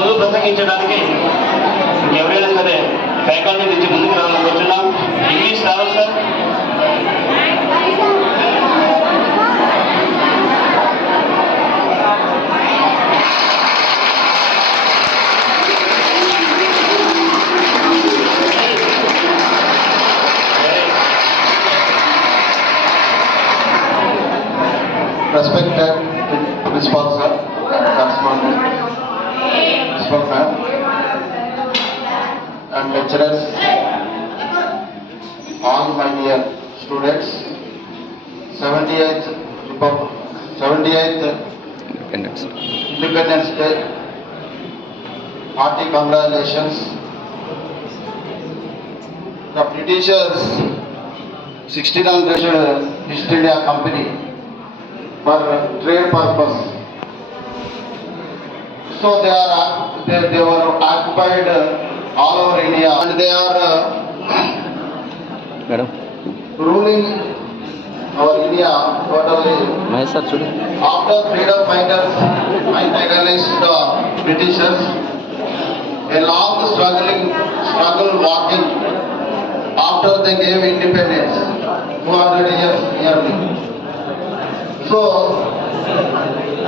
ముందు ప్రసంగించడానికి ఎవరైనా సరే ఫ్యాకల్టీ నుంచి ముందుకు రావాలని కూర్చున్నాం. ఇంగ్లీష్ రావాలి sir. Respected Principal Sir, Correspondent, Principal Ma'am, and lecturers, all my dear students, 78th Independence Day, hearty congratulations. The Britishers 1600 East India Company for trade purpose. So they were occupied all over India, and they are ruling our India totally. After freedom fighters fight against the Britishers, a long struggle walking after they gave independence 200 years nearly. So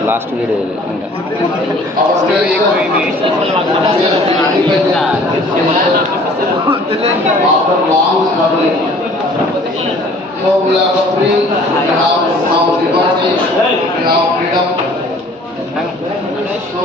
last video our nation after long struggling. So we are free, we have now liberty, we have freedom. So